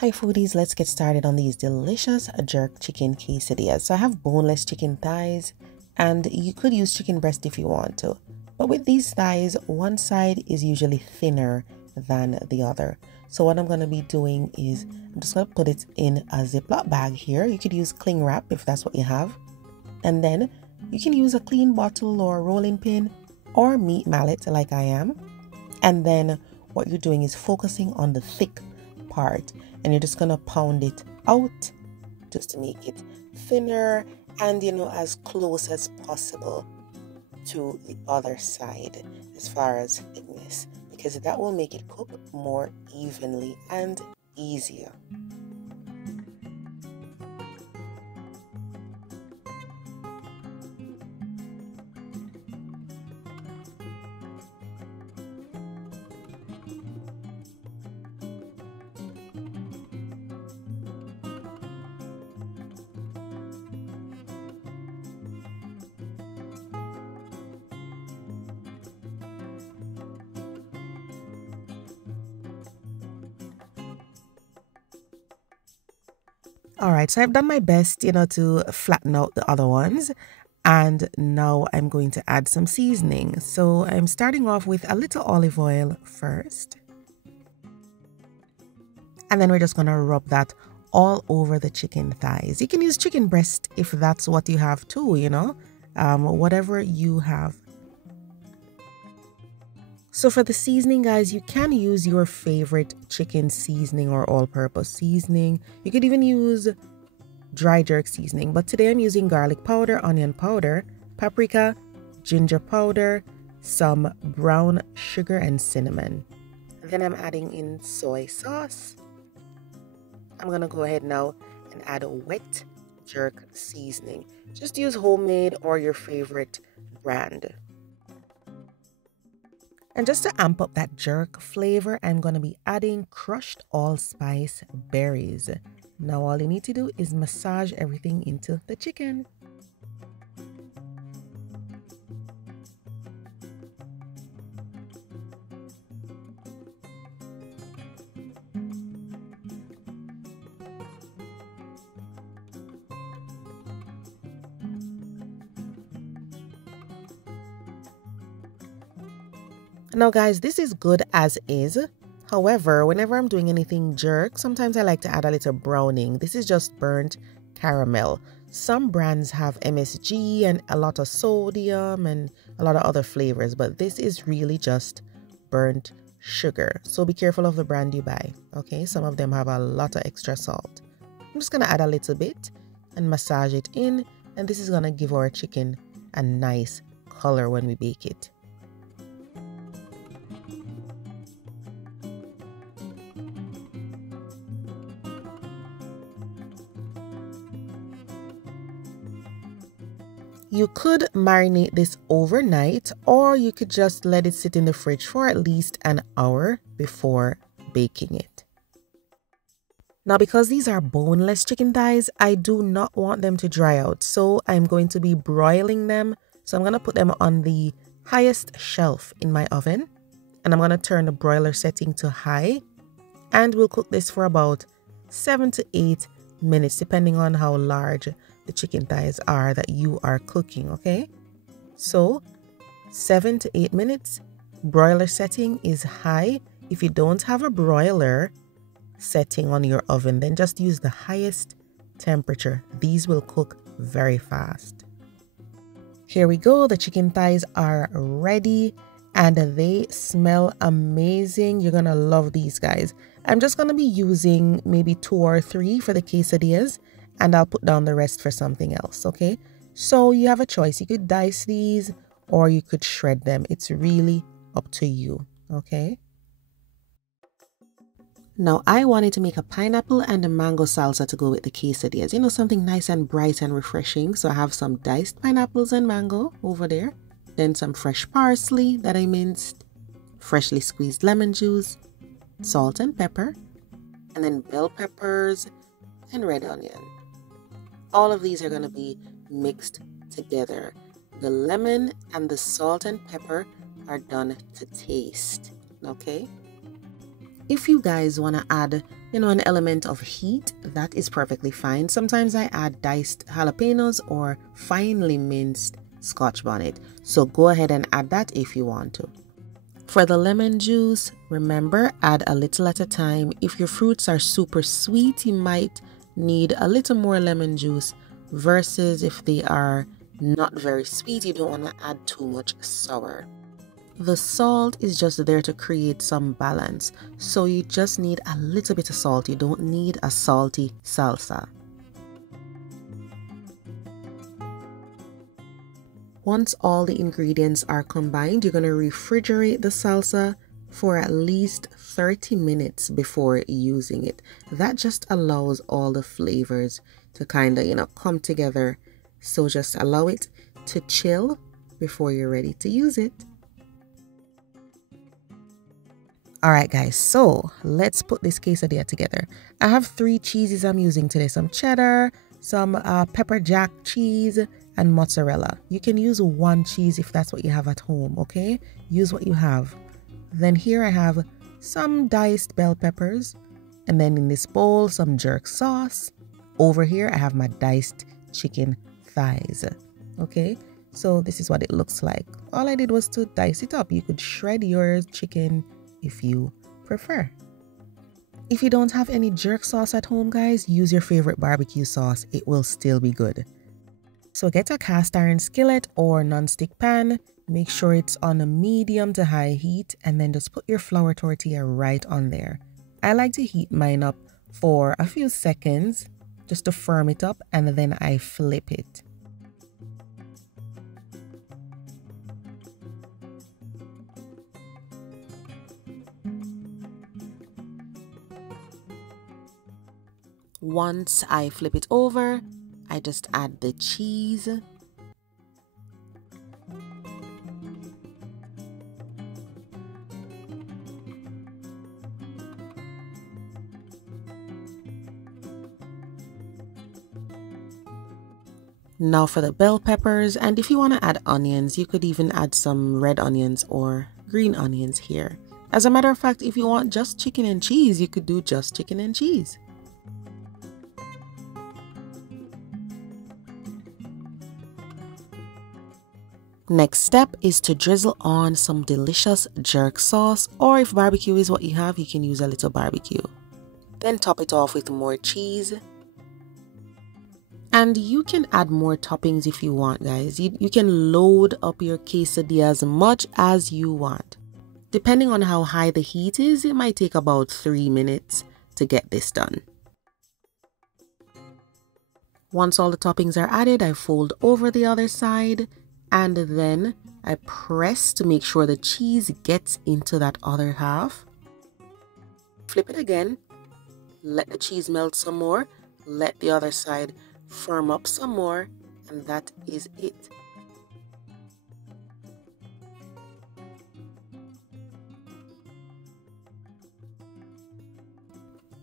Hi foodies, let's get started on these delicious jerk chicken quesadillas. So I have boneless chicken thighs, and you could use chicken breast if you want to. But with these thighs, one side is usually thinner than the other. So what I'm going to be doing is I'm just going to put it in a Ziploc bag here. You could use cling wrap if that's what you have. And then you can use a clean bottle or rolling pin or meat mallet like I am. And then what you're doing is focusing on the thick part, and you're just gonna pound it out just to make it thinner and as close as possible to the other side as far as thickness, because that will make it cook more evenly and easier. All right, so I've done my best, to flatten out the other ones. And now I'm going to add some seasoning. So I'm starting off with a little olive oil first. And then we're just going to rub that all over the chicken thighs. You can use chicken breast if that's what you have too, whatever you have. So for the seasoning, guys, you can use your favorite chicken seasoning or all-purpose seasoning. You could even use dry jerk seasoning, but today I'm using garlic powder, onion powder, paprika, ginger powder, some brown sugar, and cinnamon. Then I'm adding in soy sauce. I'm going to go ahead now and add a wet jerk seasoning. Just use homemade or your favorite brand. And just to amp up that jerk flavor, I'm going to be adding crushed allspice berries. Now all you need to do is massage everything into the chicken. Now guys, this is good as is. However, whenever I'm doing anything jerk, sometimes I like to add a little browning. This is just burnt caramel. Some brands have MSG and a lot of sodium and a lot of other flavors, but this is really just burnt sugar. So be careful of the brand you buy, okay? Some of them have a lot of extra salt. I'm just gonna add a little bit and massage it in, and this is gonna give our chicken a nice color when we bake it. You could marinate this overnight, or you could just let it sit in the fridge for at least an hour before baking it. Now, because these are boneless chicken thighs, I do not want them to dry out. So I'm going to be broiling them. So I'm going to put them on the highest shelf in my oven. And I'm going to turn the broiler setting to high. And we'll cook this for about 7 to 8 minutes, depending on how large the chicken thighs are that you are cooking, okay? So 7 to 8 minutes. Broiler setting is high. If you don't have a broiler setting on your oven, then just use the highest temperature. These will cook very fast. Here we go. The chicken thighs are ready and they smell amazing. You're gonna love these guys. I'm just gonna be using maybe 2 or 3 for the quesadillas, and I'll put down the rest for something else, okay? So you have a choice. You could dice these or you could shred them. It's really up to you, okay? Now, I wanted to make a pineapple and a mango salsa to go with the quesadillas. Something nice and bright and refreshing. So I have some diced pineapples and mango over there. Then some fresh parsley that I minced, freshly squeezed lemon juice, salt and pepper, and then bell peppers and red onion. All of these are going to be mixed together. The lemon and the salt and pepper are done to taste, okay? If you guys want to add An element of heat, that is perfectly fine. Sometimes I add diced jalapenos or finely minced Scotch bonnet. So go ahead and add that if you want to. For the lemon juice, remember, add a little at a time. If your fruits are super sweet, you might need a little more lemon juice versus if they are not very sweet, you don't want to add too much sour. The salt is just there to create some balance, so you just need a little bit of salt. You don't need a salty salsa. Once all the ingredients are combined, you're going to refrigerate the salsa for at least 30 minutes before using it. That just allows all the flavors to kind of, come together. So just allow it to chill before you're ready to use it. Alright guys, so let's put this quesadilla together. I have 3 cheeses I'm using today. Some cheddar, some pepper jack cheese, and mozzarella. You can use 1 cheese if that's what you have at home, okay? Use what you have. Then here I have some diced bell peppers. And then in this bowl, some jerk sauce. Over here, I have my diced chicken thighs. Okay, so this is what it looks like. All I did was to dice it up. You could shred your chicken if you prefer. If you don't have any jerk sauce at home, guys, use your favorite barbecue sauce. It will still be good. So get a cast iron skillet or non-stick pan. Make sure it's on a medium to high heat, and then just put your flour tortilla right on there. I like to heat mine up for a few seconds just to firm it up, and then I flip it. Once I flip it over, I just add the cheese. Now for the bell peppers, and if you want to add onions, you could even add some red onions or green onions here. As a matter of fact, if you want just chicken and cheese, you could do just chicken and cheese. Next step is to drizzle on some delicious jerk sauce, or if barbecue is what you have, you can use a little barbecue. Then top it off with more cheese. And you can add more toppings if you want, guys. You can load up your quesadilla as much as you want. Depending on how high the heat is, it might take about 3 minutes to get this done. Once all the toppings are added, I fold over the other side. And then I press to make sure the cheese gets into that other half. Flip it again. Let the cheese melt some more. Let the other side firm up some more. And that is it.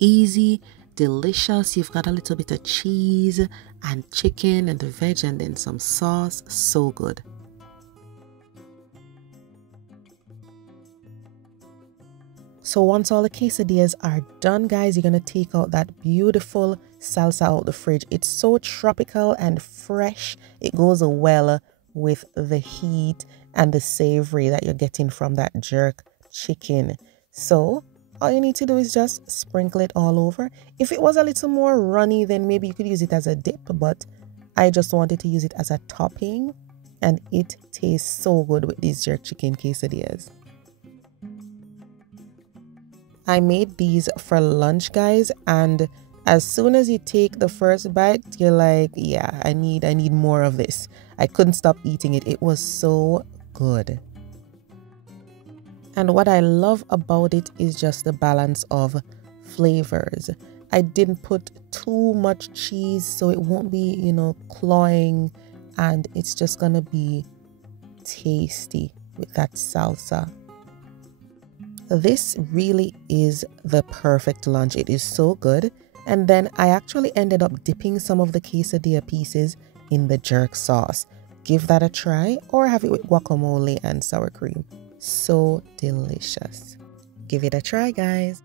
Easy, delicious. You've got a little bit of cheese and chicken and the veg and then some sauce. So good. So once all the quesadillas are done, guys, you're going to take out that beautiful salsa out the fridge. It's so tropical and fresh. It goes well with the heat and the savory that you're getting from that jerk chicken. So all you need to do is just sprinkle it all over. If it was a little more runny, then maybe you could use it as a dip, but I just wanted to use it as a topping, and it tastes so good with these jerk chicken quesadillas. I made these for lunch, guys, and as soon as you take the first bite, you're like, yeah, I need more of this. I couldn't stop eating it. It was so good. And what I love about it is just the balance of flavors. I didn't put too much cheese, so it won't be, cloying, and it's just gonna be tasty with that salsa. This really is the perfect lunch. It is so good. And then I actually ended up dipping some of the quesadilla pieces in the jerk sauce. Give that a try, or have it with guacamole and sour cream. So delicious. Give it a try, guys.